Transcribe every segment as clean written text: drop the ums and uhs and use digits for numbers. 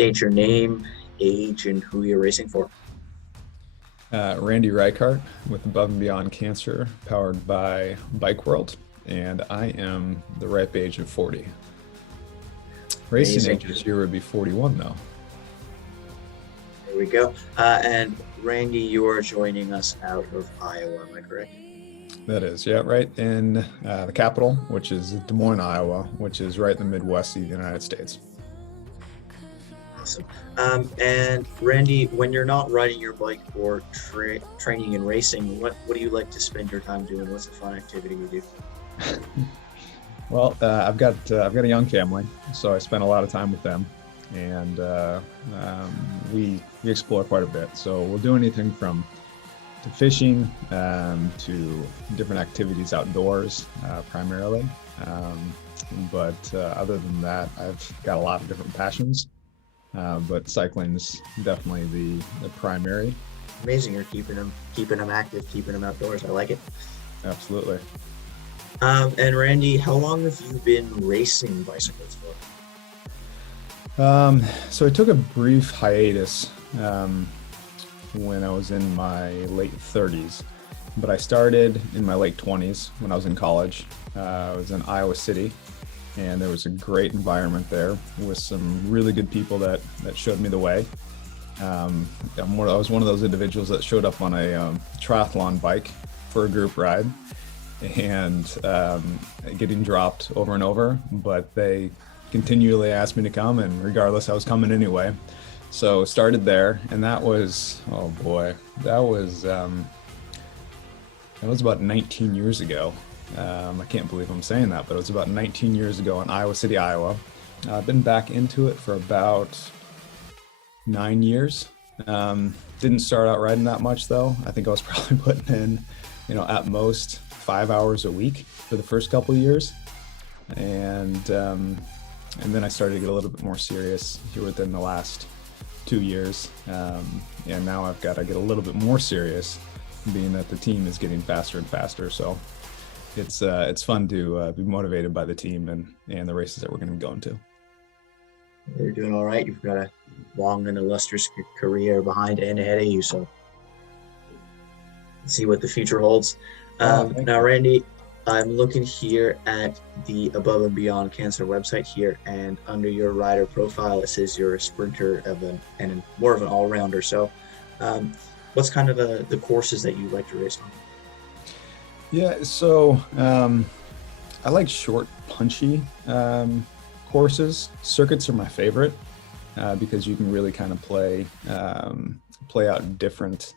state your name, age, and who you're racing for. Randy Reichardt with Above and Beyond Cancer, powered by Bike World, and I am the ripe age of 40. Racing Amazing. age this year would be 41, though. There we go. And Randy, you are joining us out of Iowa, am I correct? That is, yeah, right in the capital, which is Des Moines, Iowa, which is right in the Midwest of the United States. Awesome. And Randy, when you're not riding your bike or training and racing, what do you like to spend your time doing? What's a fun activity you do? Well, I've got a young family, so I spend a lot of time with them, and we explore quite a bit. So we'll do anything from to fishing to different activities outdoors, primarily. But other than that, I've got a lot of different passions. But cycling is definitely the primary. Amazing. You're keeping them active, keeping them outdoors. I like it. Absolutely. And Randy, how long have you been racing bicycles for? So I took a brief hiatus when I was in my late 30s, but I started in my late 20s when I was in college. I was in Iowa City, and there was a great environment there with some really good people that showed me the way. I was one of those individuals that showed up on a triathlon bike for a group ride and getting dropped over and over, but they continually asked me to come, and regardless, I was coming anyway. So started there, and that was, oh boy, that was about 19 years ago. I can't believe I'm saying that, but it was about 19 years ago in Iowa City, Iowa. I've been back into it for about 9 years. Didn't start out riding that much though. I think I was probably putting in, at most 5 hours a week for the first couple of years. And then I started to get a little bit more serious here within the last 2 years. And now I've got to get a little bit more serious, being that the team is getting faster and faster. So it's fun to be motivated by the team and the races that we're going to be going to. You're doing all right. You've got a long and illustrious career behind and ahead of you. So let's see what the future holds. Now, Randy, I'm looking here at the Above and Beyond Cancer website here, and under your rider profile, it says you're a sprinter and more of an all-rounder. So what's kind of the courses that you like to race on? Yeah, so I like short, punchy courses. Circuits are my favorite because you can really kind of play out different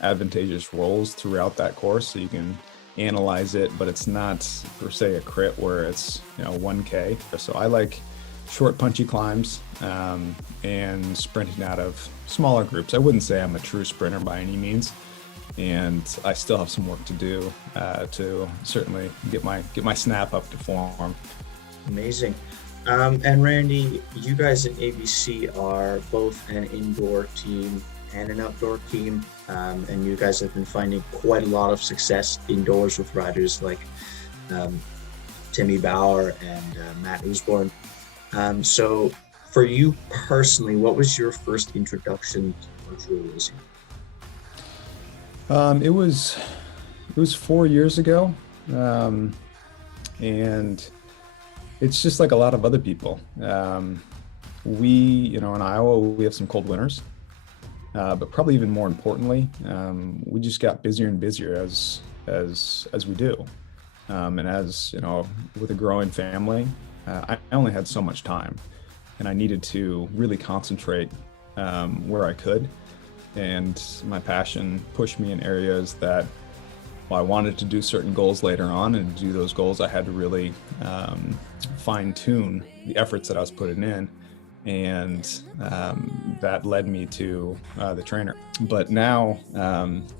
advantageous roles throughout that course, so you can analyze it, but it's not per se a crit where it's 1K. So I like short, punchy climbs and sprinting out of smaller groups. I wouldn't say I'm a true sprinter by any means, and I still have some work to do to certainly get my snap up to form. Amazing. And Randy, you guys at ABC are both an indoor team and an outdoor team, and you guys have been finding quite a lot of success indoors with riders like Timmy Bauer and Matt Usborne. So for you personally, what was your first introduction to virtual racing? It was 4 years ago, and it's just like a lot of other people. We, in Iowa, we have some cold winters. But probably even more importantly, we just got busier and busier as we do, and as with a growing family, I only had so much time, and I needed to really concentrate where I could, and my passion pushed me in areas that, I wanted to do certain goals later on, and to do those goals, I had to really fine tune the efforts that I was putting in. And that led me to the trainer. But now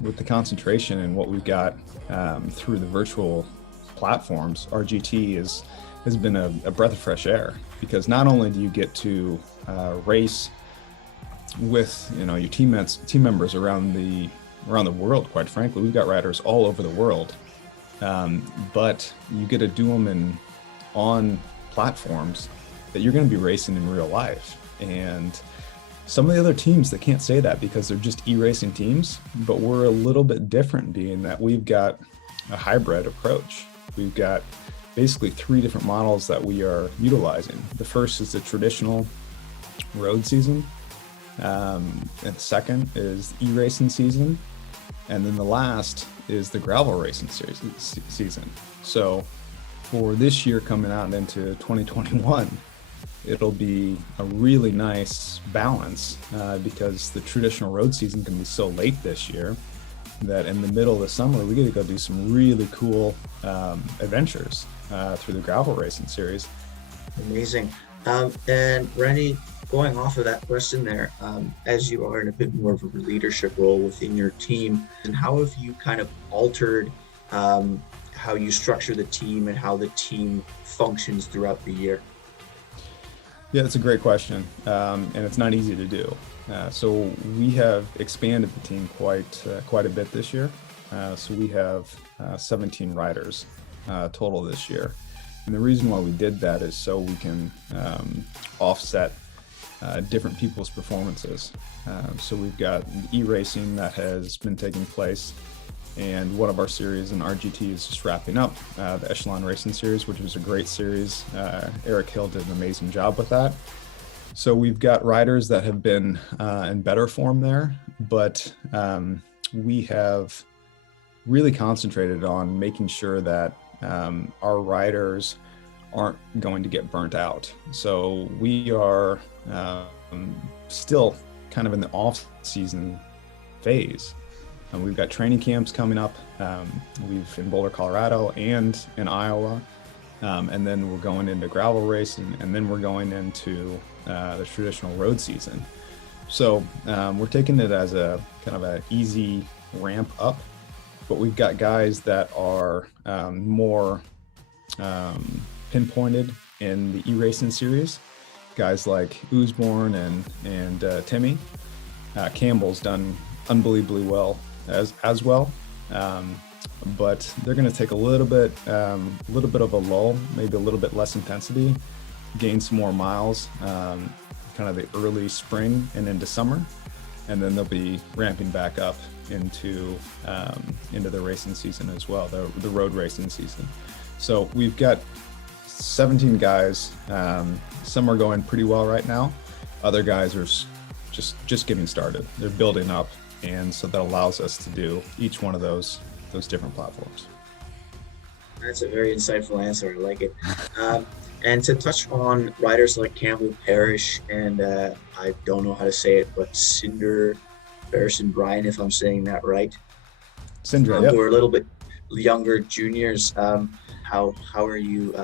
with the concentration and what we've got through the virtual platforms, RGT has been a breath of fresh air, because not only do you get to race with your team members around the world. Quite frankly, we've got riders all over the world, but you get to do them on platforms that you're going to be racing in real life. And some of the other teams, they can't say that because they're just e-racing teams, but we're a little bit different, being that we've got a hybrid approach. We've got basically 3 different models that we are utilizing. The first is the traditional road season, and the second is e-racing season, and then the last is the gravel racing series season. So for this year coming out into 2021, it'll be a really nice balance because the traditional road season can be so late this year that in the middle of the summer we get to go do some really cool adventures through the gravel racing series. Amazing. And Randy, going off of that question there, as you are in a bit more of a leadership role within your team, and how have you kind of altered how you structure the team and how the team functions throughout the year? Yeah, that's a great question, and it's not easy to do. So we have expanded the team quite a bit this year. So we have 17 riders total this year. And the reason why we did that is so we can offset different people's performances. So we've got e-racing that has been taking place, and one of our series in RGT is just wrapping up, the Echelon Racing Series, which was a great series. Eric Hill did an amazing job with that. So we've got riders that have been in better form there, but we have really concentrated on making sure that our riders aren't going to get burnt out. So we are still kind of in the off-season phase. And we've got training camps coming up. We've in Boulder, Colorado, and in Iowa. And then we're going into gravel racing, and then we're going into the traditional road season. So we're taking it as a kind of an easy ramp up, but we've got guys that are more pinpointed in the e-racing series. Guys like Oosborn and Timmy. Campbell's done unbelievably well as well, but they're going to take a little bit of a lull, maybe a little bit less intensity, gain some more miles, kind of the early spring and into summer, and then they'll be ramping back up into the racing season as well, the road racing season. So we've got 17 guys. Some are going pretty well right now. Other guys are just getting started. They're building up, and so that allows us to do each one of those different platforms. That's a very insightful answer. I like it. And to touch on riders like Campbell Parrish and I don't know how to say it, but Cinder, Barrison Bryan, if I'm saying that right. Cinder, yep. Who are a little bit younger juniors. How are you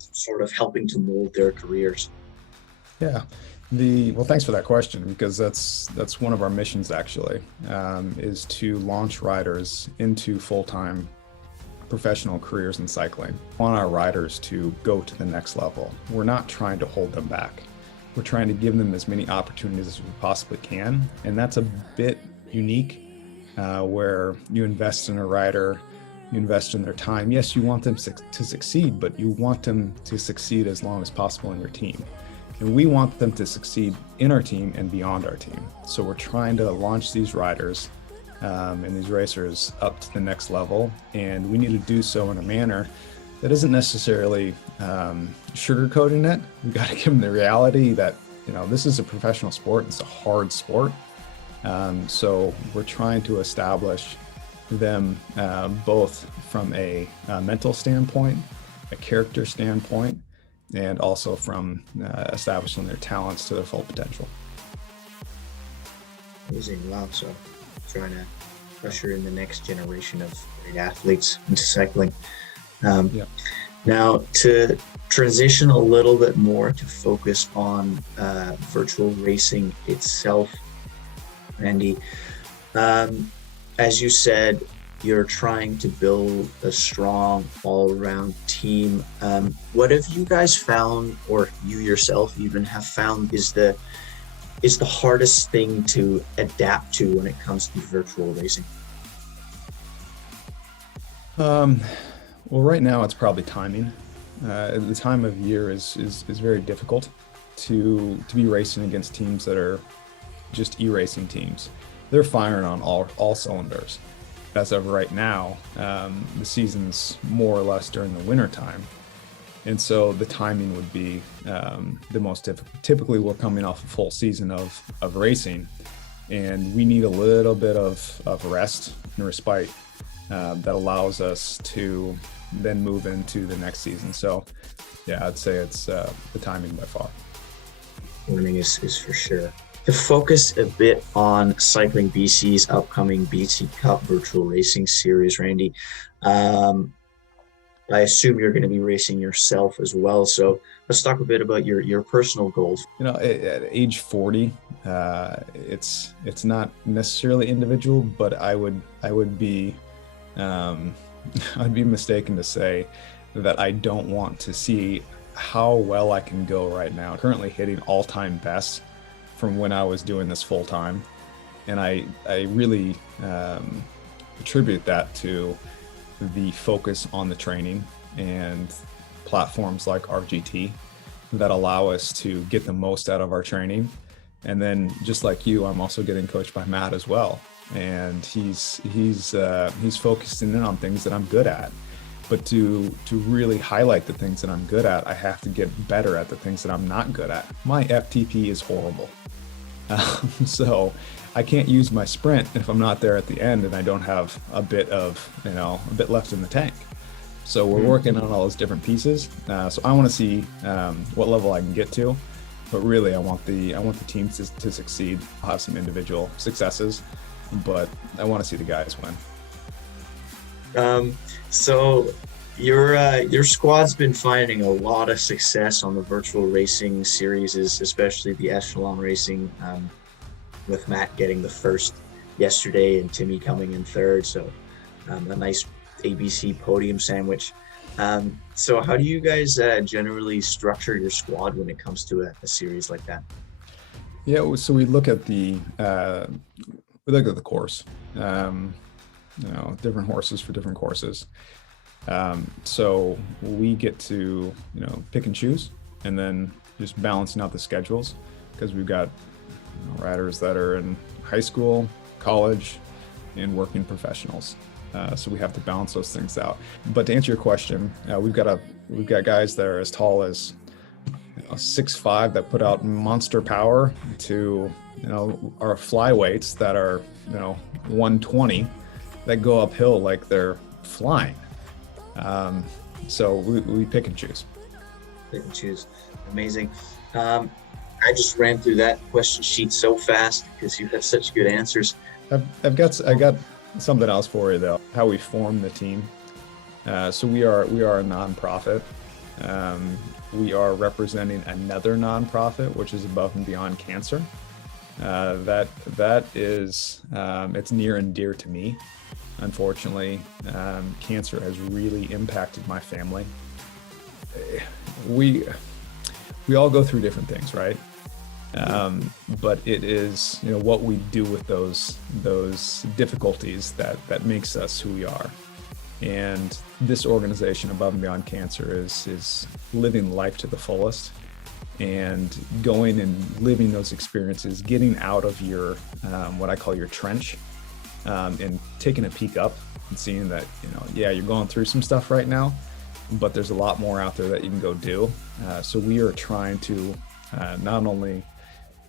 sort of helping to mold their careers? Yeah. Well, thanks for that question, because that's one of our missions actually, is to launch riders into full-time professional careers in cycling. We want our riders to go to the next level. We're not trying to hold them back. We're trying to give them as many opportunities as we possibly can, and that's a bit unique, where you invest in a rider, you invest in their time. Yes, you want them to succeed, but you want them to succeed as long as possible in your team. And we want them to succeed in our team and beyond our team. So we're trying to launch these riders and these racers up to the next level. And we need to do so in a manner that isn't necessarily sugarcoating it. We've got to give them the reality that, this is a professional sport. It's a hard sport. So we're trying to establish them both from a mental standpoint, a character standpoint, and also from establishing their talents to their full potential. Amazing. Wow. So trying to usher in the next generation of great athletes into cycling. Yeah. Now, to transition a little bit more to focus on virtual racing itself, Randy, as you said, you're trying to build a strong all-around team. What have you guys found, or you yourself even have found, is the hardest thing to adapt to when it comes to virtual racing? Well, right now it's probably timing. at the time of year is very difficult to be racing against teams that are just e-racing teams. They're firing on all cylinders. As of right now, the season's more or less during the winter time. And so the timing would be the most difficult. Typically, we're coming off a full season of racing, and we need a little bit of rest and respite that allows us to then move into the next season. So, yeah, I'd say it's the timing by far. Timing is for sure. To focus a bit on Cycling BC's upcoming BC Cup Virtual Racing Series, Randy, I assume you're going to be racing yourself as well. So let's talk a bit about your personal goals. At age 40, it's not necessarily individual, but I would be I'd be mistaken to say that I don't want to see how well I can go right now. Currently hitting all-time best from when I was doing this full time, and I really attribute that to the focus on the training and platforms like RGT that allow us to get the most out of our training. And then, just like you, I'm also getting coached by Matt as well, and he's focusing in on things that I'm good at. But to really highlight the things that I'm good at, I have to get better at the things that I'm not good at. My FTP is horrible. So I can't use my sprint if I'm not there at the end and I don't have a bit left in the tank. So we're working on all those different pieces. So I want to see what level I can get to, but really I want the team to succeed. I'll have some individual successes, but I want to see the guys win. So your squad's been finding a lot of success on the virtual racing series, especially the echelon racing, with Matt getting the first yesterday and Timmy coming in third. So a nice ABC podium sandwich. So how do you guys generally structure your squad when it comes to a series like that? Yeah, so we look at the course. Different horses for different courses. So we get to, pick and choose, and then just balancing out the schedules, because we've got riders that are in high school, college, and working professionals. So we have to balance those things out. But to answer your question, we've got guys that are as tall as 6'5" that put out monster power to, our flyweights that are, 120 that go uphill like they're flying. So we pick and choose. Pick and choose. Amazing. I just ran through that question sheet so fast because you have such good answers. I got something else for you though. How we form the team. So we are a nonprofit. We are representing another nonprofit, which is Above and Beyond Cancer. That is it's near and dear to me. Unfortunately, cancer has really impacted my family. We all go through different things, right? But it is, what we do with those difficulties that makes us who we are. And this organization, Above and Beyond Cancer, is living life to the fullest and going and living those experiences, getting out of your what I call your trench. And taking a peek up and seeing that, you're going through some stuff right now, but there's a lot more out there that you can go do. So we are trying to not only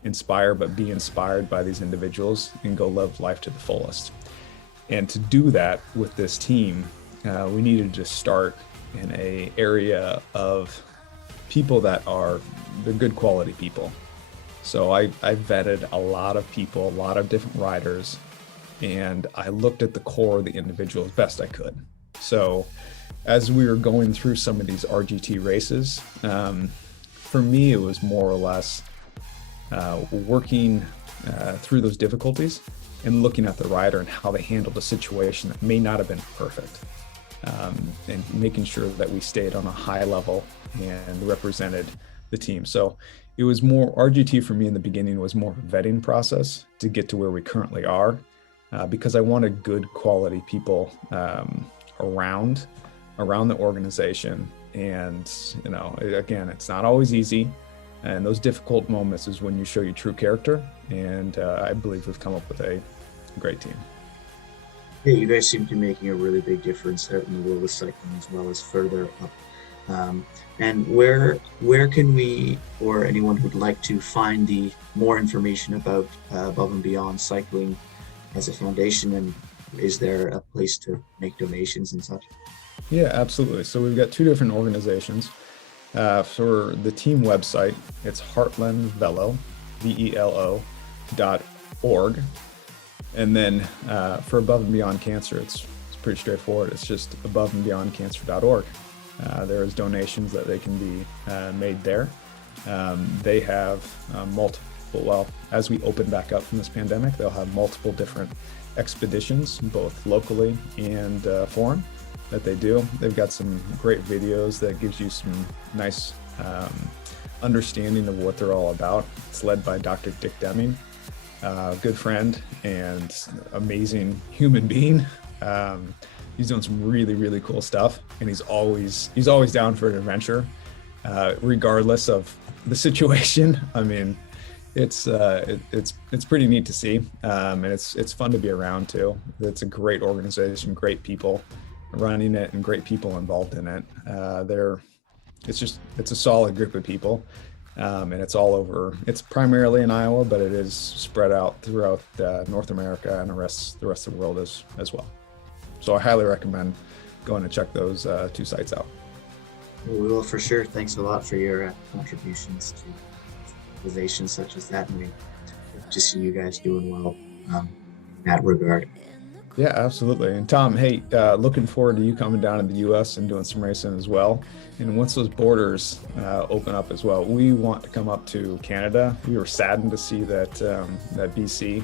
inspire, but be inspired by these individuals and go live life to the fullest. And to do that with this team, we needed to start in an area of people that they're good quality people. So I vetted a lot of people, a lot of different riders, and I looked at the core of the individual as best I could. So as we were going through some of these RGT races, for me, it was more or less working through those difficulties and looking at the rider and how they handled a situation that may not have been perfect, and making sure that we stayed on a high level and represented the team. So it was more, RGT for me in the beginning was more of a vetting process to get to where we currently are. Because I wanted good quality people around the organization And, again, it's not always easy. And those difficult moments is when you show your true character. And I believe we've come up with a great team. Yeah, you guys seem to be making a really big difference out in the world of cycling as well as further up. And where can we, or anyone who would like to find the more information about Above and Beyond Cycling as a foundation, and is there a place to make donations and such? Yeah, absolutely. So we've got two different organizations. For the team website, it's heartlandvelo, VELO.org. And then for Above and Beyond Cancer, it's pretty straightforward. It's just aboveandbeyondcancer.org. There is donations that they can be made there. They have as we open back up from this pandemic, they'll have multiple different expeditions, both locally and foreign, that they do. They've got some great videos that gives you some nice understanding of what they're all about. It's led by Dr. Dick Deming, good friend and amazing human being. He's doing some really, really cool stuff, and he's always down for an adventure, regardless of the situation. I mean, it's pretty neat to see, and it's fun to be around too. It's a great organization, great people running it, and great people involved in it. It's a solid group of people, and it's all over. It's primarily in Iowa, but it is spread out throughout North America and the rest of the world as well. So I highly recommend going to check those two sites out. Well, we will for sure. Thanks a lot for your contributions to organizations such as that, and we hope to see you guys doing well in that regard. Yeah, absolutely. And Tom, hey, looking forward to you coming down to the U.S. and doing some racing as well. And once those borders open up as well, we want to come up to Canada. We were saddened to see that that BC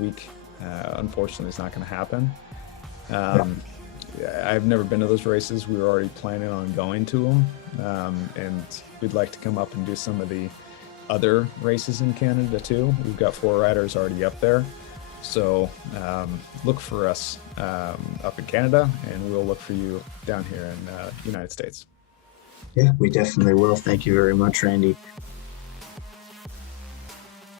week, unfortunately, is not going to happen. I've never been to those races. We were already planning on going to them, and we'd like to come up and do some of the other races in Canada too. We've got 4 riders already up there, so look for us up in Canada, and we'll look for you down here in the United States. Yeah, we definitely will. Thank you very much, Randy.